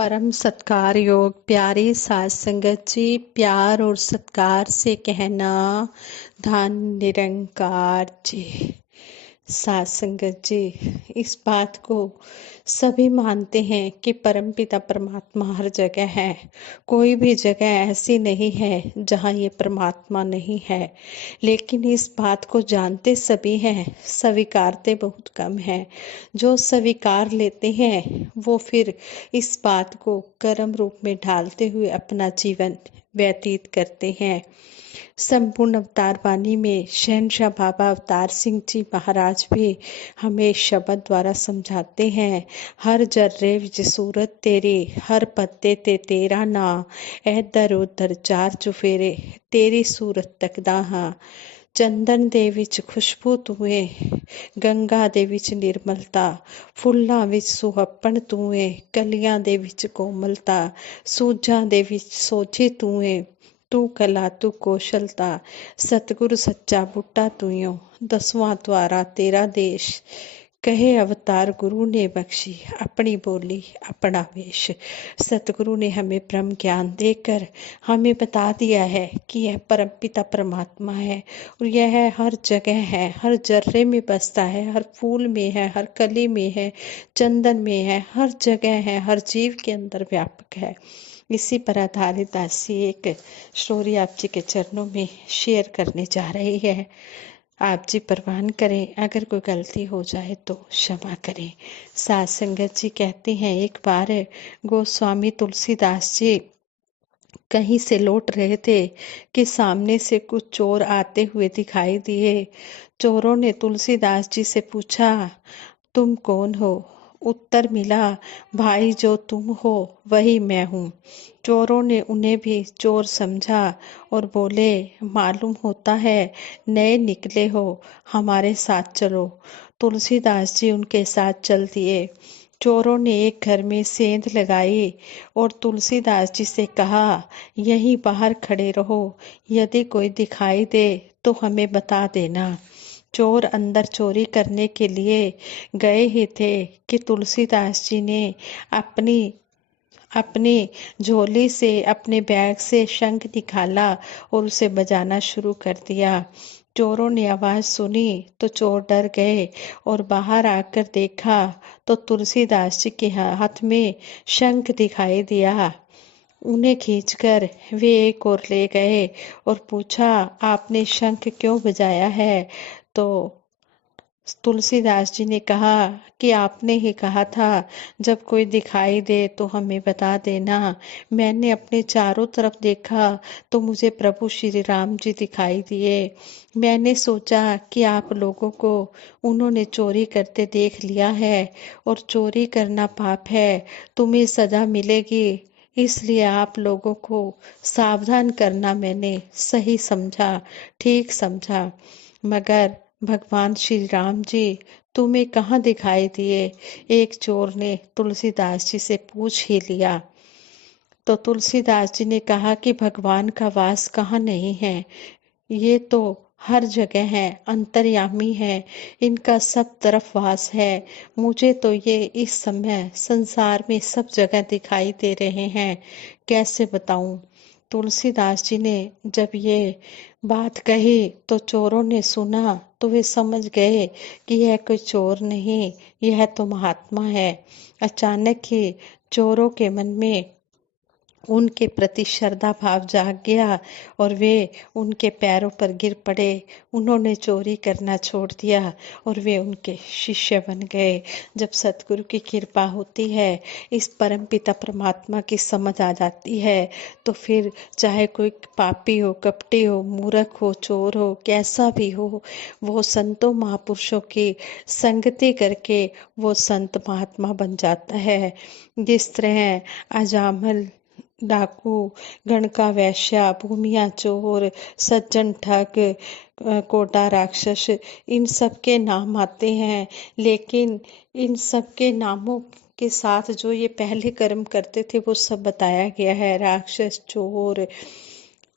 परम सत्कार योग प्यारी साध संगत जी, प्यार और सत्कार से कहना धन निरंकार जी। साध संगत जी, इस बात को सभी मानते हैं कि परमपिता परमात्मा हर जगह है। कोई भी जगह ऐसी नहीं है जहाँ ये परमात्मा नहीं है, लेकिन इस बात को जानते सभी हैं, स्वीकारते बहुत कम हैं। जो स्वीकार लेते हैं वो फिर इस बात को कर्म रूप में ढालते हुए अपना जीवन व्यतीत करते हैं। संपूर्ण अवतार वाणी में शहनशाह बाबा अवतार सिंह जी महाराज भी हमें शब्द द्वारा समझाते हैं। हर जर्रे विच सूरत तेरी, हर पत्ते ते तेरा ना, इधर उधर चार चुफेरे तेरी सूरत तकदा हाँ। चंदन दे विच खुशबू तूए, गंगा दे विच निर्मलता, फुल्लां विच सुहप्पण तूए, कलियां दे विच कोमलता, सूझां दे विच सोझी तूए, तू कला तू कौशलता, सतगुरु सच्चा बूटा तूयो, दसवां द्वारा तेरा देश, कहे अवतार गुरु ने बख्शी अपनी बोली अपना वेश। सतगुरु ने हमें ब्रह्म ज्ञान देकर हमें बता दिया है कि यह परमपिता परमात्मा है और यह हर जगह है, हर जर्रे में बसता है, हर फूल में है, हर कली में है, चंदन में है, हर जगह है, हर जीव के अंदर व्यापक है। इसी पर आधारित ऐसी एक स्टोरी आप जी के चरणों में शेयर करने जा रही है। आप जी परवान करें, अगर कोई गलती हो जाए तो क्षमा करें। साध संगत जी कहते हैं, एक बार गोस्वामी तुलसीदास जी कहीं से लौट रहे थे कि सामने से कुछ चोर आते हुए दिखाई दिए। चोरों ने तुलसीदास जी से पूछा, तुम कौन हो? उत्तर मिला, भाई जो तुम हो वही मैं हूँ। चोरों ने उन्हें भी चोर समझा और बोले, मालूम होता है नए निकले हो, हमारे साथ चलो। तुलसीदास जी उनके साथ चल दिए। चोरों ने एक घर में सेंध लगाई और तुलसीदास जी से कहा, यहीं बाहर खड़े रहो, यदि कोई दिखाई दे तो हमें बता देना। चोर अंदर चोरी करने के लिए गए ही थे कि तुलसीदास जी ने अपनी अपनी झोली से, अपने बैग से शंख निकाला और उसे बजाना शुरू कर दिया। चोरों ने आवाज सुनी तो चोर डर गए और बाहर आकर देखा तो तुलसीदास जी के हाथ में शंख दिखाई दिया। उन्हें खींचकर वे एक ओर ले गए और पूछा, आपने शंख क्यों बजाया है? तो तुलसीदास जी ने कहा कि आपने ही कहा था जब कोई दिखाई दे तो हमें बता देना। मैंने अपने चारों तरफ देखा तो मुझे प्रभु श्री राम जी दिखाई दिए। मैंने सोचा कि आप लोगों को उन्होंने चोरी करते देख लिया है और चोरी करना पाप है, तुम्हें सजा मिलेगी, इसलिए आप लोगों को सावधान करना मैंने सही समझा, ठीक समझा। मगर भगवान श्री राम जी तुम्हें कहाँ दिखाई दिए? एक चोर ने तुलसीदास जी से पूछ ही लिया। तो तुलसीदास जी ने कहा कि भगवान का वास कहाँ नहीं है, ये तो हर जगह है, अंतर्यामी है, इनका सब तरफ वास है। मुझे तो ये इस समय संसार में सब जगह दिखाई दे रहे हैं, कैसे बताऊं? तुलसीदास जी ने जब ये बात कही तो चोरों ने सुना तो वे समझ गए कि यह कोई चोर नहीं, यह तो महात्मा है। अचानक ही चोरों के मन में उनके प्रति श्रद्धा भाव जाग गया और वे उनके पैरों पर गिर पड़े। उन्होंने चोरी करना छोड़ दिया और वे उनके शिष्य बन गए। जब सतगुरु की कृपा होती है, इस परम पिता परमात्मा की समझ आ जाती है, तो फिर चाहे कोई पापी हो, कपटी हो, मूर्ख हो, चोर हो, कैसा भी हो, वो संतों महापुरुषों की संगति करके वो संत महात्मा बन जाता है। जिस तरह अजामल डाकू, गणका वैश्या, भूमिया चोर, सज्जन ठग, कोटा राक्षस, इन सब के नाम आते हैं, लेकिन इन सब के नामों के साथ जो ये पहले कर्म करते थे वो सब बताया गया है। राक्षस, चोर,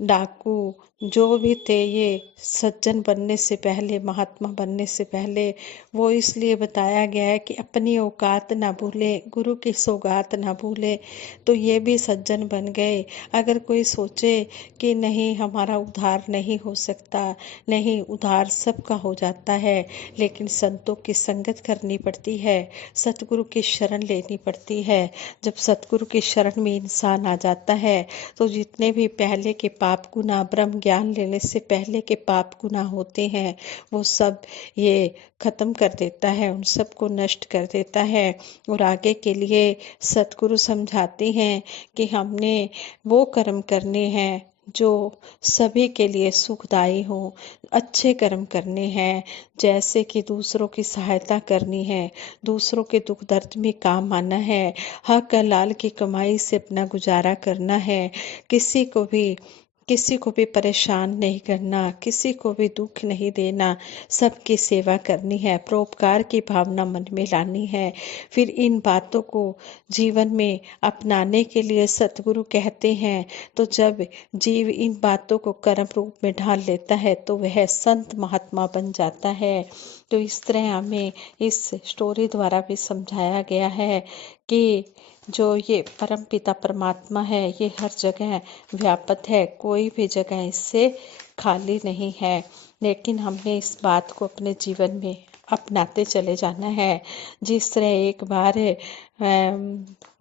डाकू, जो भी थे ये सज्जन बनने से पहले, महात्मा बनने से पहले, वो इसलिए बताया गया है कि अपनी औकात ना भूले, गुरु की सौगात ना भूले। तो ये भी सज्जन बन गए। अगर कोई सोचे कि नहीं हमारा उद्धार नहीं हो सकता, नहीं, उद्धार सबका हो जाता है, लेकिन संतों की संगत करनी पड़ती है, सतगुरु की शरण लेनी पड़ती है। जब सतगुरु की शरण में इंसान आ जाता है तो जितने भी पहले के पाप गुनाह, ब्रह्म ज्ञान लेने से पहले के पाप गुनाह होते हैं, वो सब ये खत्म कर देता है, उन सबको नष्ट कर देता है। और आगे के लिए सतगुरु समझाते हैं कि हमने वो कर्म करने हैं जो सभी के लिए सुखदायी हो, अच्छे कर्म करने हैं, जैसे कि दूसरों की सहायता करनी है, दूसरों के दुख दर्द में काम आना है, हक हलाल की कमाई से अपना गुजारा करना है, किसी को भी किसी को भी परेशान नहीं करना, किसी को भी दुख नहीं देना, सबकी सेवा करनी है, परोपकार की भावना मन में लानी है। फिर इन बातों को जीवन में अपनाने के लिए सतगुरु कहते हैं, तो जब जीव इन बातों को कर्म रूप में ढाल लेता है तो वह संत महात्मा बन जाता है। तो इस तरह हमें इस स्टोरी द्वारा भी समझाया गया है कि जो ये परम पिता परमात्मा है ये हर जगह व्याप्त है, कोई भी जगह इससे खाली नहीं है, लेकिन हमने इस बात को अपने जीवन में अपनाते चले जाना है। जिस तरह एक बार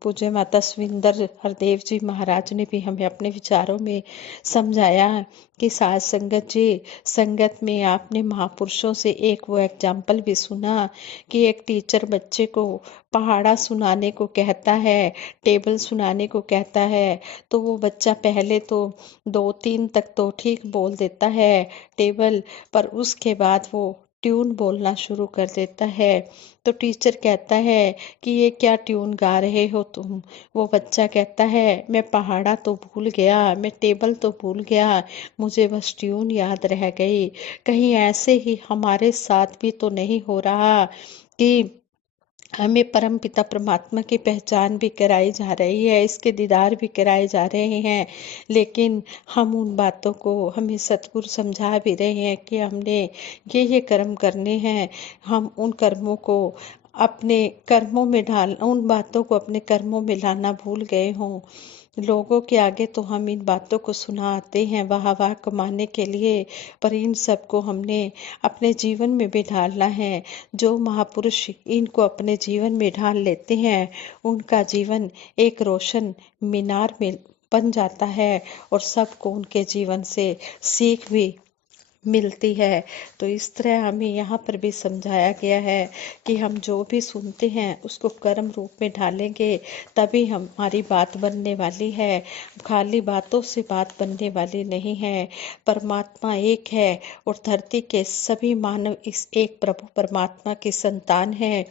पूज्य माता सुविंदर हरदेव जी महाराज ने भी हमें अपने विचारों में समझाया कि साध संगत जी, संगत में आपने महापुरुषों से एक वो एग्जाम्पल भी सुना कि एक टीचर बच्चे को पहाड़ा सुनाने को कहता है, टेबल सुनाने को कहता है, तो वो बच्चा पहले तो 2-3 तक तो ठीक बोल देता है टेबल, पर उसके बाद वो ट्यून बोलना शुरू कर देता है। तो टीचर कहता है कि ये क्या ट्यून गा रहे हो तुम? वो बच्चा कहता है मैं पहाड़ा तो भूल गया, मैं टेबल तो भूल गया, मुझे बस ट्यून याद रह गई। कहीं ऐसे ही हमारे साथ भी तो नहीं हो रहा कि हमें परम पिता परमात्मा की पहचान भी कराई जा रही है, इसके दीदार भी कराए जा रहे हैं, लेकिन हम उन बातों को, हमें सतगुरु समझा भी रहे हैं कि हमने ये कर्म करने हैं, हम उन कर्मों को अपने कर्मों में ढाल, उन बातों को अपने कर्मों में लाना भूल गए हों। लोगों के आगे तो हम इन बातों को सुनाते हैं वाह वाह कमाने के लिए, पर इन सबको हमने अपने जीवन में भी ढालना है। जो महापुरुष इनको अपने जीवन में ढाल लेते हैं उनका जीवन एक रोशन मीनार में बन जाता है और सबको उनके जीवन से सीख भी मिलती है। तो इस तरह हमें यहाँ पर भी समझाया गया है कि हम जो भी सुनते हैं उसको कर्म रूप में ढालेंगे तभी हमारी बात बनने वाली है, खाली बातों से बात बनने वाली नहीं है। परमात्मा एक है और धरती के सभी मानव इस एक प्रभु परमात्मा की संतान है।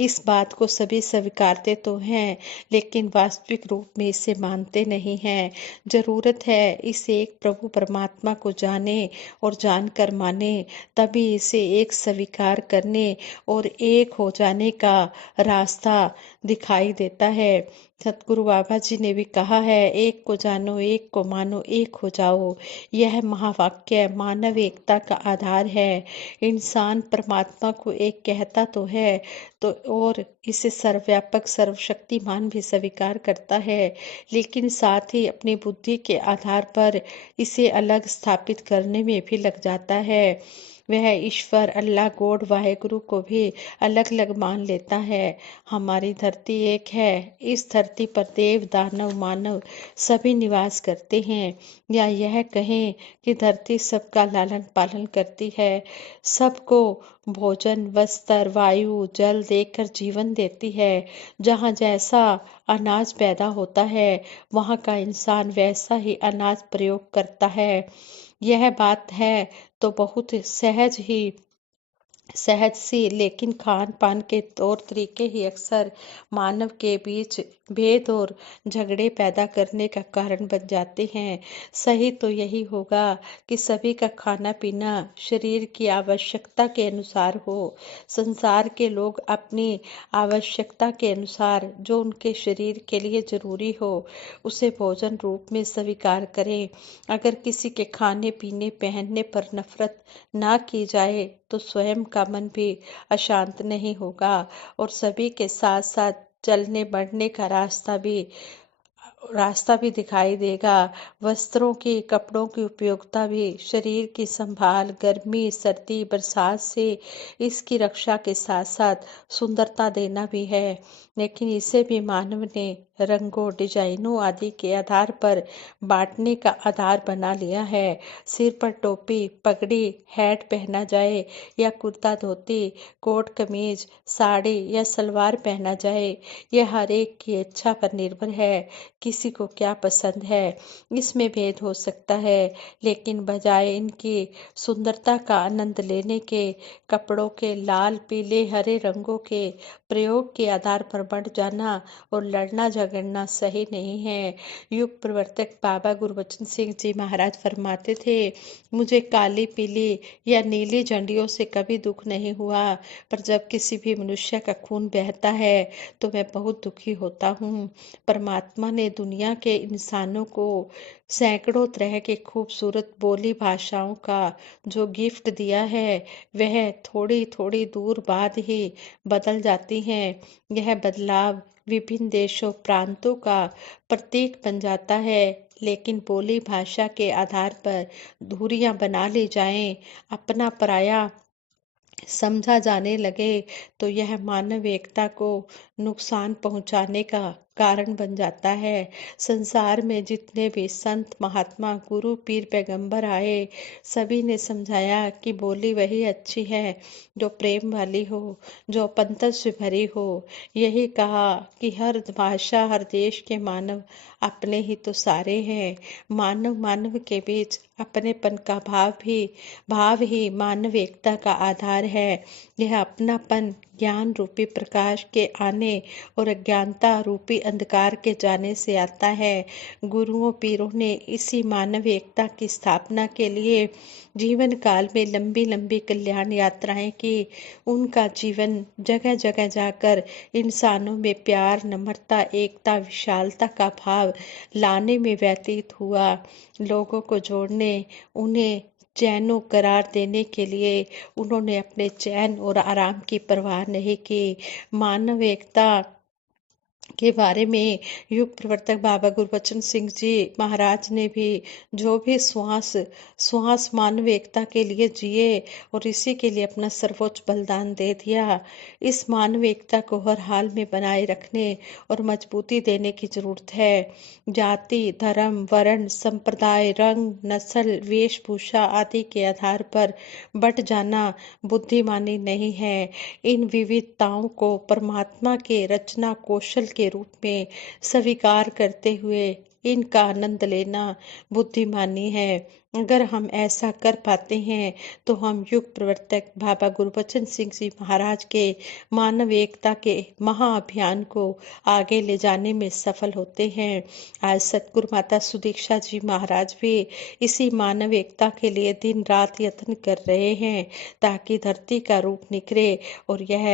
इस बात को सभी स्वीकारते तो हैं, लेकिन वास्तविक रूप में इसे मानते नहीं हैं। जरूरत है इस एक प्रभु परमात्मा को जाने और जानकर माने, तभी इसे एक स्वीकार करने और एक हो जाने का रास्ता दिखाई देता है। सतगुरु बाबा जी ने भी कहा है, एक को जानो, एक को मानो, एक हो जाओ। यह महावाक्य मानव एकता का आधार है। इंसान परमात्मा को एक कहता तो है, तो और इसे सर्वव्यापक सर्वशक्तिमान भी स्वीकार करता है, लेकिन साथ ही अपनी बुद्धि के आधार पर इसे अलग स्थापित करने में भी लग जाता है। वह ईश्वर, अल्लाह, गॉड, वाहेगुरु को भी अलग अलग मान लेता है। हमारी धरती एक है, इस धरती पर देव दानव मानव सभी निवास करते हैं, या यह कहें कि धरती सबका लालन पालन करती है, सबको भोजन, वस्त्र, वायु, जल देकर जीवन देती है। जहाँ जैसा अनाज पैदा होता है वहाँ का इंसान वैसा ही अनाज प्रयोग करता है। यह बात है तो बहुत सहज सी, लेकिन खान पान के तौर तरीके ही अक्सर मानव के बीच भेद और झगड़े पैदा करने का कारण बन जाते हैं। सही तो यही होगा कि सभी का खाना पीना शरीर की आवश्यकता के अनुसार हो। संसार के लोग अपनी आवश्यकता के अनुसार जो उनके शरीर के लिए जरूरी हो उसे भोजन रूप में स्वीकार करें। अगर किसी के खाने पीने पहनने पर नफरत ना की जाए तो स्वयं का मन भी अशांत नहीं होगा और सभी के साथ साथ चलने बढ़ने का रास्ता भी दिखाई देगा। वस्त्रों की कपड़ों की उपयोगिता भी शरीर की संभाल गर्मी सर्दी बरसात से इसकी रक्षा के साथ साथ सुंदरता देना भी है। लेकिन इसे भी मानव ने रंगों डिजाइनों आदि के आधार पर बांटने का आधार बना लिया है। सिर पर टोपी पगड़ी हैट पहना जाए या कुर्ता धोती कोट कमीज साड़ी या सलवार पहना जाए, यह हर एक की इच्छा पर निर्भर है। किसी को क्या पसंद है इसमें भेद हो सकता है, लेकिन बजाय इनकी सुंदरता का आनंद लेने के कपड़ों के लाल पीले हरे रंगों के प्रयोग के आधार पर बढ़ जाना और लड़ना झगड़ना सही नहीं है। युग प्रवर्तक बाबा गुरबचन सिंह जी महाराज फरमाते थे, मुझे काली पीली या नीली झंडियों से कभी दुख नहीं हुआ, पर जब किसी भी मनुष्य का खून बहता है तो मैं बहुत दुखी होता हूँ। परमात्मा ने दुनिया के इंसानों को सैकड़ों तरह के खूबसूरत बोली भाषाओं का जो गिफ्ट दिया है वह थोड़ी थोड़ी दूर बाद ही बदल जाती हैं। यह बदलाव विभिन्न देशों प्रांतों का प्रतीक बन जाता है, लेकिन बोली भाषा के आधार पर दूरियां बना ली जाएं, अपना पराया समझा जाने लगे तो यह मानव एकता को नुकसान पहुंचाने का कारण बन जाता है। संसार में जितने भी संत महात्मा गुरु पीर पैगंबर आए सभी ने समझाया कि बोली वही अच्छी है जो प्रेम वाली हो, जो पंथर से भरी हो। यही कहा कि हर भाषा हर देश के मानव अपने ही तो सारे हैं। मानव मानव के बीच अपनेपन का भाव ही मानव एकता का आधार है। यह अपनापन ज्ञान रूपी प्रकाश के आने और अज्ञानता रूपी अंधकार के जाने से आता है। गुरुओं पीरों ने इसी मानव एकता की स्थापना के लिए जीवन काल में लंबी लंबी कल्याण यात्राएं की। उनका जीवन जगह जगह जाकर इंसानों में प्यार नम्रता एकता विशालता का भाव लाने में व्यतीत हुआ। लोगों को जोड़ने उन्हें चैनो करार देने के लिए उन्होंने अपने चैन और आराम की परवाह नहीं की। मानव एकता के बारे में युग प्रवर्तक बाबा गुरबचन सिंह जी महाराज ने भी जो भी श्वास मानव एकता के लिए जिए और इसी के लिए अपना सर्वोच्च बलिदान दे दिया। इस मानव एकता को हर हाल में बनाए रखने और मजबूती देने की जरूरत है। जाति धर्म वर्ण संप्रदाय रंग नस्ल वेशभूषा आदि के आधार पर बट जाना बुद्धिमानी नहीं है। इन विविधताओं को परमात्मा के रचना कौशल के रूप में स्वीकार करते हुए इनका आनंद लेना बुद्धिमानी है। अगर हम ऐसा कर पाते हैं तो हम युग प्रवर्तक बाबा गुरबचन सिंह जी महाराज के मानव एकता के महाअभियान को आगे ले जाने में सफल होते हैं। आज सतगुरु माता सुदीक्षा जी महाराज भी इसी मानव एकता के लिए दिन रात यत्न कर रहे हैं ताकि धरती का रूप निखरे और यह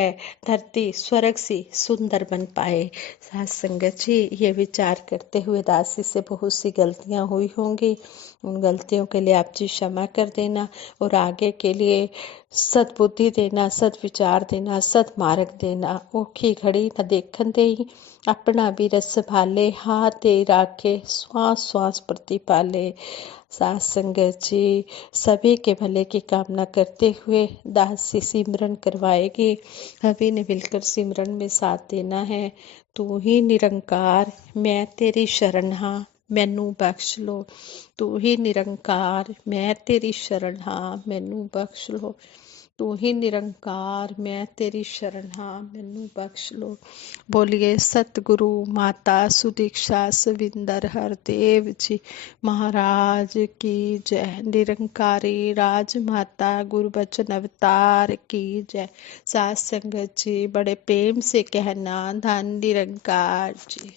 धरती स्वर्ग सी सुंदर बन पाए। साथ संगत जी, ये विचार करते हुए दासी से बहुत सी गलतियां हुई होंगी, उन गलतियों के लिए आप जी क्षमा कर देना और आगे के लिए सद्बुद्धि देना सद विचार देना सद मार्ग देना। औखी घड़ी न देखन देई अपना भी रस संभाले हाथ दे राखे श्वास श्वास प्रतिपाले। साथ संगत जी, सभी के भले की कामना करते हुए दासी सिमरन करवाएगी। सभी ने मिलकर सिमरन में साथ देना है। तू ही निरंकार मैं तेरी शरण हाँ मैनू बख्श लो। तू ही निरंकार मैं तेरी शरण हाँ मैनू बख्श लो। तू ही निरंकार मैं तेरी शरण हाँ मैनू बख्श लो। बोलिए सतगुरु माता सुदीक्षा सविंदर हरदेव जी महाराज की जय। निरंकारी राजमाता गुरबचन अवतार की जय। साथ संगत जी बड़े प्रेम से कहना धन निरंकार जी।